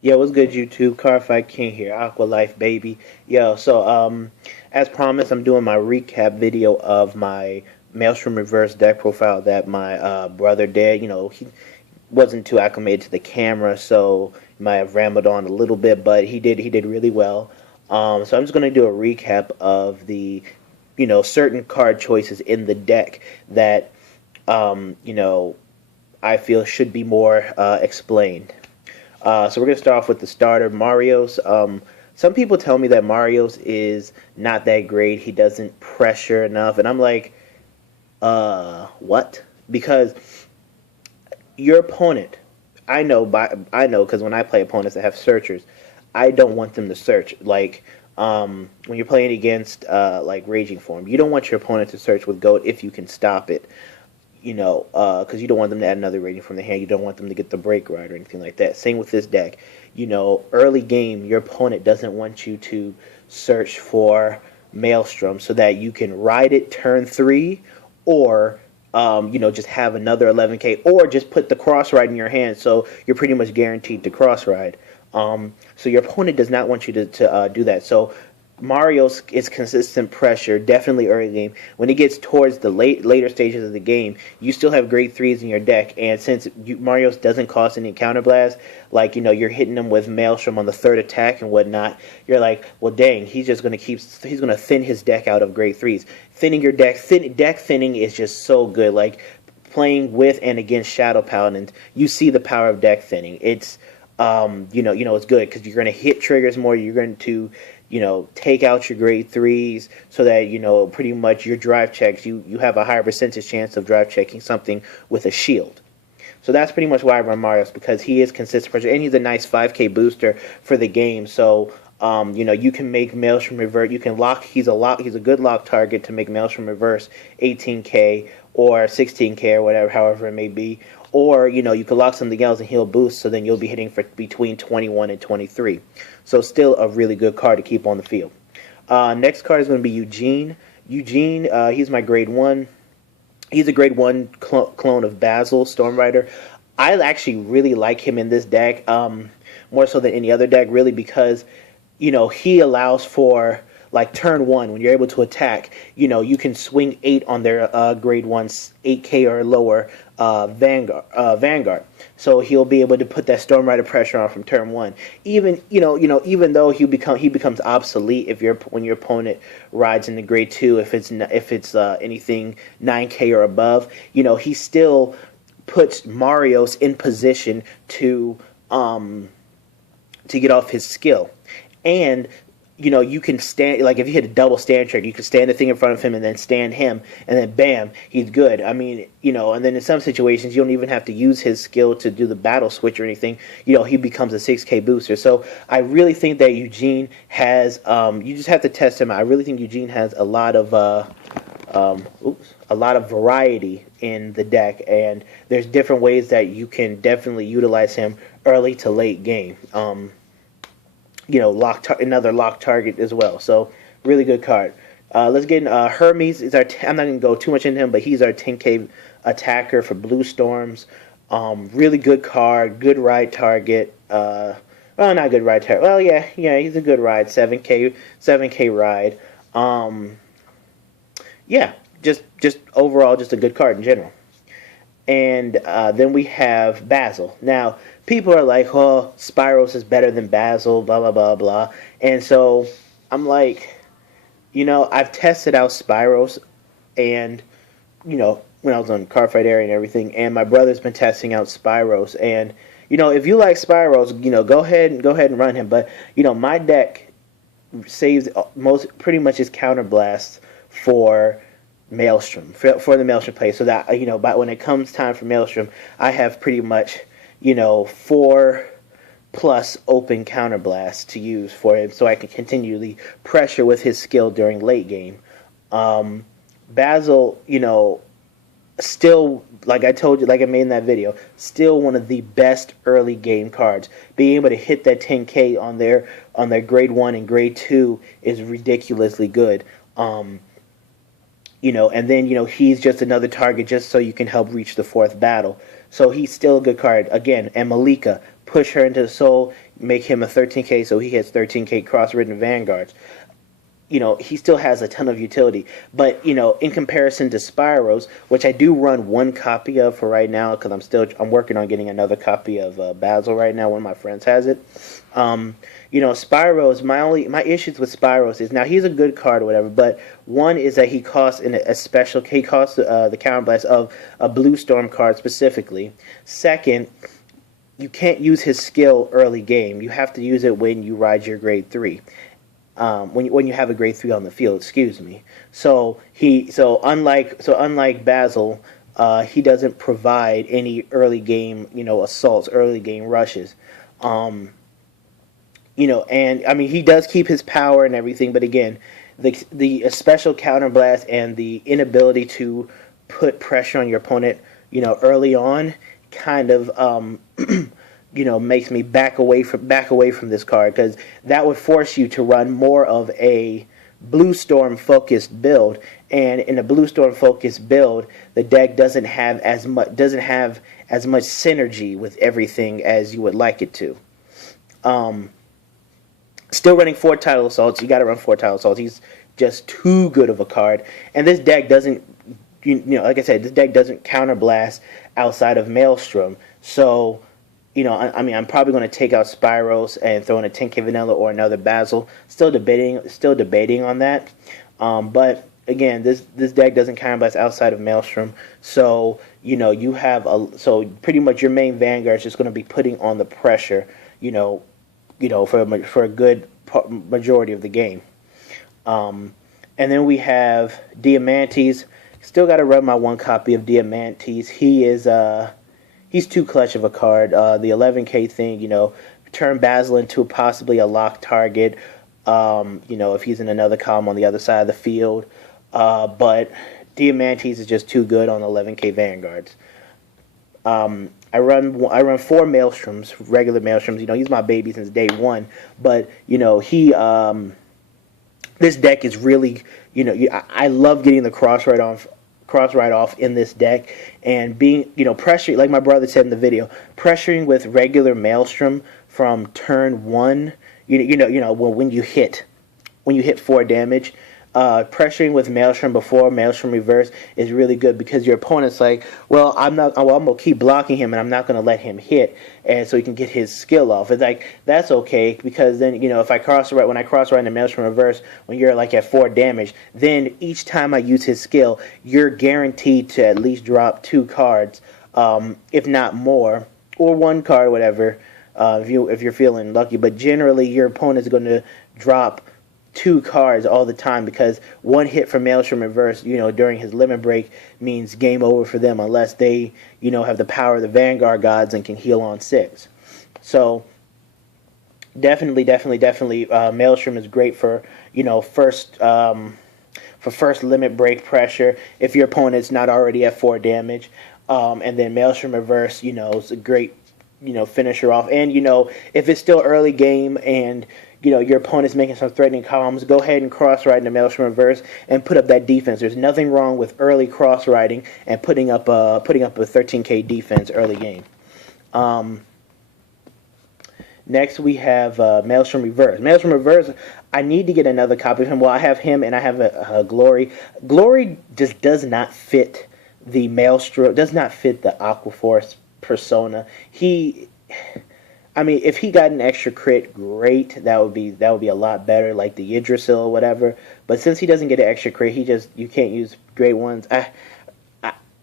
Yo, what's good, YouTube? Carfight King here, Aqua Life Baby. Yo, as promised, I'm doing my recap video of my Maelstrom Reverse deck profile that my brother did. He wasn't too acclimated to the camera, so he might have rambled on a little bit, but he did really well. So I'm just gonna do a recap of the, certain card choices in the deck that, I feel should be more explained. So we're gonna start off with the starter, Marios. Some people tell me that Marios is not that great. He doesn't pressure enough, and I'm like, what? Because your opponent, I know because when I play opponents that have searchers, I don't want them to search. Like, when you're playing against like Raging Form, you don't want your opponent to search with Goat if you can stop it. Because you don't want them to add another rating from the hand. You don't want them to get the break ride or anything like that. Same with this deck. Early game, your opponent doesn't want you to search for Maelstrom so that you can ride it turn 3, or just have another 11K, or just put the cross ride in your hand so you're pretty much guaranteed to cross ride. So your opponent does not want you to do that. So Mario's is consistent pressure, definitely early game. When it gets towards the later stages of the game, you still have grade threes in your deck, and since Mario's doesn't cost any counterblast, like you're hitting them with Maelstrom on the third attack and whatnot, you're like, well, dang, he's gonna thin his deck out of grade threes. Thinning your deck, deck thinning is just so good. Like playing with and against Shadow Paladins, you see the power of deck thinning. It's it's good because you're going to hit triggers more. You're going to, take out your grade threes so that, pretty much your drive checks, you have a higher percentage chance of drive checking something with a shield. So that's pretty much why I run Marios, because he is consistent pressure and he's a nice 5K booster for the game. So, you can make Maelstrom revert. You can lock. He's a good lock target to make Maelstrom reverse 18K or 16K or whatever, however it may be. Or, you could lock something else and he'll boost, so then you'll be hitting for between 21 and 23. So still a really good card to keep on the field. Next card is going to be Eugene. Eugene, he's my grade 1. He's a grade 1 clone of Basil, Stormrider. I actually really like him in this deck, more so than any other deck, really, because, he allows for, like, turn 1, when you're able to attack, you can swing 8 on their grade 1s, 8K or lower Vanguard. So he'll be able to put that Stormrider pressure on from turn 1. Even though he becomes obsolete when your opponent rides into grade 2, if it's anything 9K or above, he still puts Marios in position to get off his skill. And you can stand, like if you hit a double stand trick, you can stand the thing in front of him and then stand him, and then bam, he's good. I mean, and then in some situations, you don't even have to use his skill to do the battle switch or anything. He becomes a 6K booster. So I really think that Eugene has, you just have to test him out. I really think Eugene has a lot of, variety in the deck, and there's different ways that you can definitely utilize him early to late game. Another lock target as well. So really good card. Let's get in. Hermes is I'm not going to go too much into him, but he's our 10K attacker for Blue Storms. Really good card. Good ride target. Well, not good ride target. Well, yeah, he's a good ride. 7K ride. Yeah, just overall, just a good card in general. And then we have Basil. Now, people are like, oh, Spyros is better than Basil, blah, blah, blah, blah. And so I'm like, I've tested out Spyros, and, when I was on Carfight Area and everything, and my brother's been testing out Spyros. And, if you like Spyros, go ahead and run him. But, my deck saves pretty much his counterblast for Maelstrom, for the Maelstrom play, so that but when it comes time for Maelstrom, I have pretty much 4 plus open counterblast to use for him, so I can continually pressure with his skill during late game. Basil, still, like I told you, like I made in that video, still one of the best early game cards. Being able to hit that 10K on their grade 1 and grade 2 is ridiculously good. And then, he's just another target just so you can help reach the 4th battle. So he's still a good card. Again, and Malika, push her into the soul, make him a 13K, so he hits 13K cross-ridden vanguards. He still has a ton of utility. But, in comparison to Spyros, which I do run one copy of for right now, because I'm working on getting another copy of Basil right now. One of my friends has it. Spyros, my issues with Spyros is, now he's a good card or whatever, but one is that he costs he costs the counterblast of a Blue Storm card specifically. Second, you can't use his skill early game. You have to use it when you ride your grade 3. When you have a grade 3 on the field, excuse me. So unlike Basil, he doesn't provide any early game assaults, early game rushes. And I mean, he does keep his power and everything, but again, the special counterblast and the inability to put pressure on your opponent, early on, kind of makes me back away from this card, because that would force you to run more of a Blue Storm focused build, and in a Blue Storm focused build, the deck doesn't have as much synergy with everything as you would like it to. Still running 4 Tidal Assaults. You got to run 4 Tidal Assaults. He's just too good of a card, and this deck doesn't, like I said, this deck doesn't counterblast outside of Maelstrom. So, I mean, I'm probably going to take out Spyros and throw in a 10K Vanilla or another Basil. Still debating on that. But again, this deck doesn't counterblast outside of Maelstrom. So, you have so pretty much your main Vanguard is just going to be putting on the pressure, for a good majority of the game. And then we have Diamantes. Still got to run my one copy of Diamantes. He's too clutch of a card. The 11K thing, turn Basil into possibly a locked target, if he's in another column on the other side of the field. But Diamantes is just too good on 11K Vanguards. I run 4 Maelstroms, regular Maelstroms. He's my baby since day one. But, this deck is really, I love getting the cross right off in this deck, and being, pressuring, like my brother said in the video, pressuring with regular Maelstrom from turn 1, when you hit 4 damage, pressuring with Maelstrom before Maelstrom reverse is really good, because your opponent's like, I'm gonna keep blocking him and I'm not gonna let him hit, and so he can get his skill off. It's like, that's okay, because then when I cross right into Maelstrom reverse, when you're like at 4 damage, then each time I use his skill, you're guaranteed to at least drop 2 cards, if not more, or 1 card, whatever, if you're feeling lucky. But generally, your opponent's going to drop 2 cards all the time, because 1 hit from Maelstrom reverse, during his limit break means game over for them, unless they, have the power of the Vanguard gods and can heal on 6. So definitely, Maelstrom is great for, first limit break pressure if your opponent's not already at 4 damage. And then Maelstrom reverse, is a great, finisher off. And, if it's still early game and your opponent's making some threatening columns, go ahead and cross-ride into Maelstrom reverse and put up that defense. There's nothing wrong with early cross-riding and putting up a 13K defense early game. Next, we have Maelstrom reverse. Maelstrom reverse, I need to get another copy of him. Well, I have him and I have a Glory. Glory just does not fit the Maelstrom, does not fit the Aquaforce persona. If he got an extra crit, great. That would be a lot better, like the Yggdrasil or whatever. But since he doesn't get an extra crit, you can't use great ones.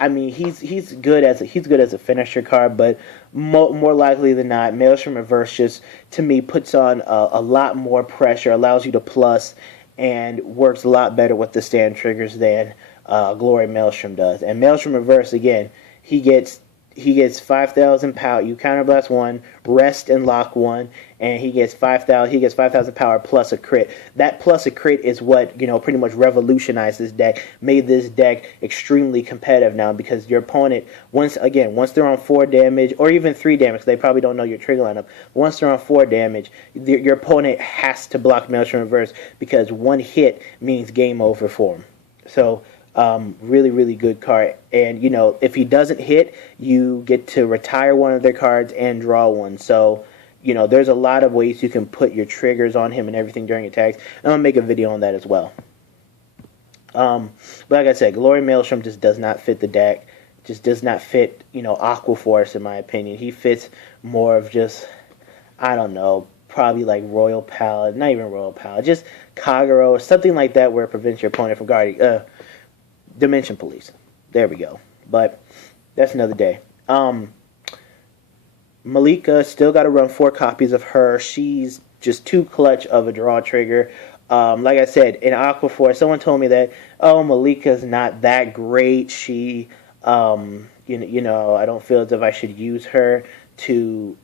He's good as a finisher card, but more likely than not, Maelstrom reverse just, to me, puts on a lot more pressure, allows you to plus, and works a lot better with the stand triggers than Glory Maelstrom does. And Maelstrom reverse, again, he gets 5,000 power. You counterblast 1, rest and lock 1, and he gets 5,000. He gets 5,000 power plus a crit. That plus a crit is what pretty much revolutionized this deck, made this deck extremely competitive now, because your opponent, once they're on 4 damage or even 3 damage, they probably don't know your trigger lineup. Once they're on 4 damage, your opponent has to block Maelstrom reverse, because 1 hit means game over for him. So Really, really good card. And, if he doesn't hit, you get to retire one of their cards and draw one. So, there's a lot of ways you can put your triggers on him and everything during attacks. I'm going to make a video on that as well. But like I said, Glory Maelstrom just does not fit the deck. Just does not fit, Aqua Force, in my opinion. He fits more of just, I don't know, probably like Royal Paladin, not even Royal Paladin, just Kagero or something like that where it prevents your opponent from guarding. Dimension Police. There we go. But that's another day. Malika still got to run 4 copies of her. She's just too clutch of a draw trigger. Like I said, in Aqua Force, someone told me that, oh, Malika's not that great. She, I don't feel as if I should use her to,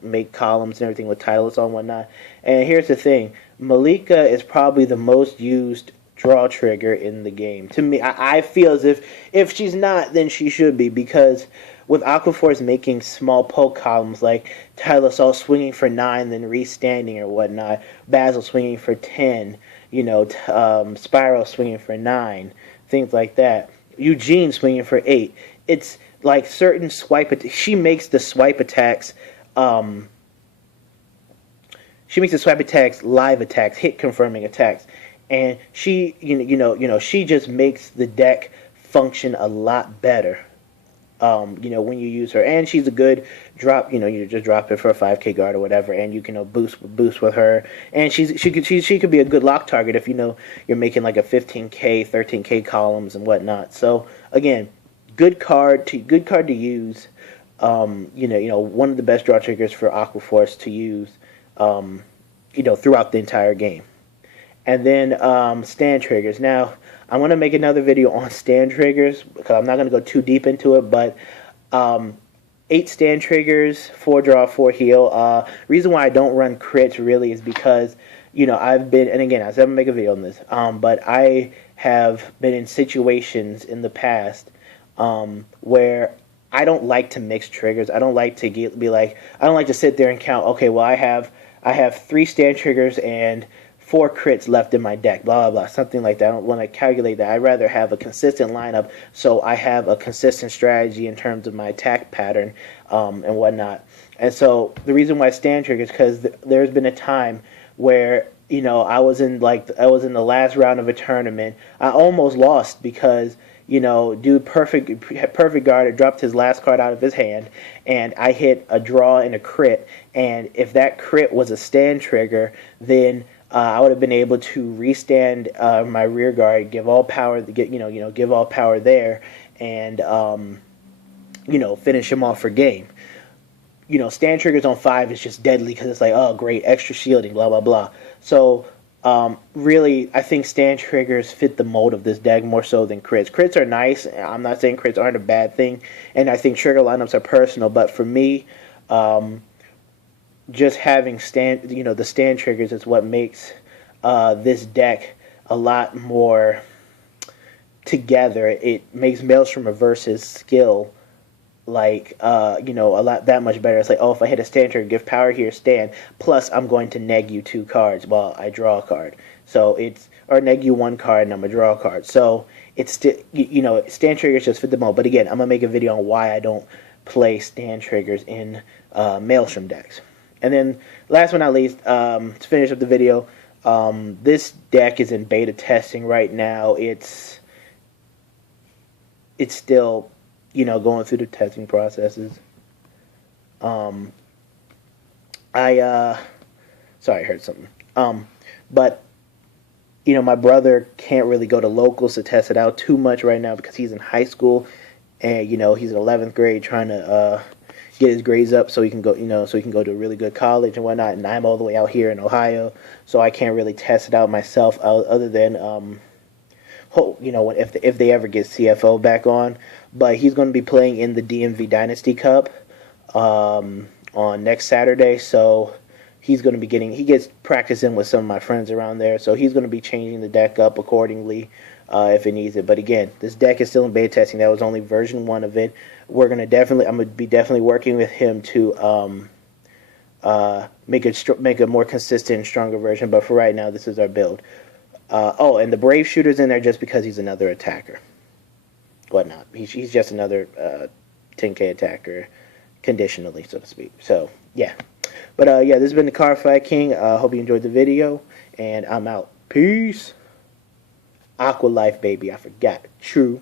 make columns and everything with Titleist and whatnot. And here's the thing. Malika is probably the most used draw trigger in the game. To me, I feel as if she's not, then she should be, because with Aqua Force making small poke columns like Titleist swinging for 9, then re-standing or whatnot, Basil swinging for 10, Spyro swinging for 9, things like that, Eugene swinging for 8. It's like certain she makes the swipe attacks, live attacks, hit confirming attacks. And she, she just makes the deck function a lot better, when you use her. And she's a good drop, you just drop it for a 5k guard or whatever, and you can boost with her. And she could be a good lock target if you're making like a 15k, 13k columns and whatnot. So again, good card to use. One of the best draw triggers for Aqua Force to use, throughout the entire game. And then stand triggers. Now, I want to make another video on stand triggers because I'm not going to go too deep into it, but 8 stand triggers, 4 draw, 4 heal. Reason why I don't run crits really is because, I've been, and again, I said I'm going to make a video on this, but I have been in situations in the past where I don't like to mix triggers. I don't like to I don't like to sit there and count, okay, well, I have 3 stand triggers and 4 crits left in my deck, blah, blah, blah, something like that. I don't want to calculate that. I'd rather have a consistent lineup so I have a consistent strategy in terms of my attack pattern and whatnot. And so the reason why stand triggers, because there's been a time where, I was in the last round of a tournament. I almost lost because, dude, perfect guard, dropped his last card out of his hand, and I hit a draw and a crit. And if that crit was a stand trigger, then I would have been able to restand my rear guard, give all power, give all power there, and finish him off for game. Stand triggers on 5 is just deadly because it's like, oh great, extra shielding, blah blah blah. So really, I think stand triggers fit the mold of this deck more so than crits. Crits are nice. I'm not saying crits aren't a bad thing, and I think trigger lineups are personal. But for me, just having the stand triggers is what makes this deck a lot more together. It makes Maelstrom Reverse's skill a lot that much better. It's like, oh, if I hit a stand trigger, give power here, stand, plus I'm going to neg you 2 cards while I draw a card. So or neg you 1 card and I'm gonna draw a card. So it's still, stand triggers just fit the mold. But again, I'm gonna make a video on why I don't play stand triggers in Maelstrom decks. And then, last but not least, to finish up the video, this deck is in beta testing right now. It's still, going through the testing processes. Sorry, I heard something. But, my brother can't really go to locals to test it out too much right now because he's in high school, and, he's in 11th grade trying to get his grades up so he can go, so he can go to a really good college and whatnot. And I'm all the way out here in Ohio, so I can't really test it out myself. Other than, if they ever get CFO back on. But he's going to be playing in the DMV Dynasty Cup on next Saturday. So he's going to be he gets practice in with some of my friends around there. So he's going to be changing the deck up accordingly if it needs it. But again, this deck is still in beta testing. That was only version 1 of it. I'm going to be definitely working with him to make a more consistent and stronger version. But for right now, this is our build. Oh, and the Brave Shooter's in there just because he's another attacker. Whatnot. He's just another 10k attacker, conditionally, so to speak. So, yeah. But, yeah, this has been the Card Fight King. Hope you enjoyed the video, and I'm out. Peace. AQUA Life Baby. I forgot. True.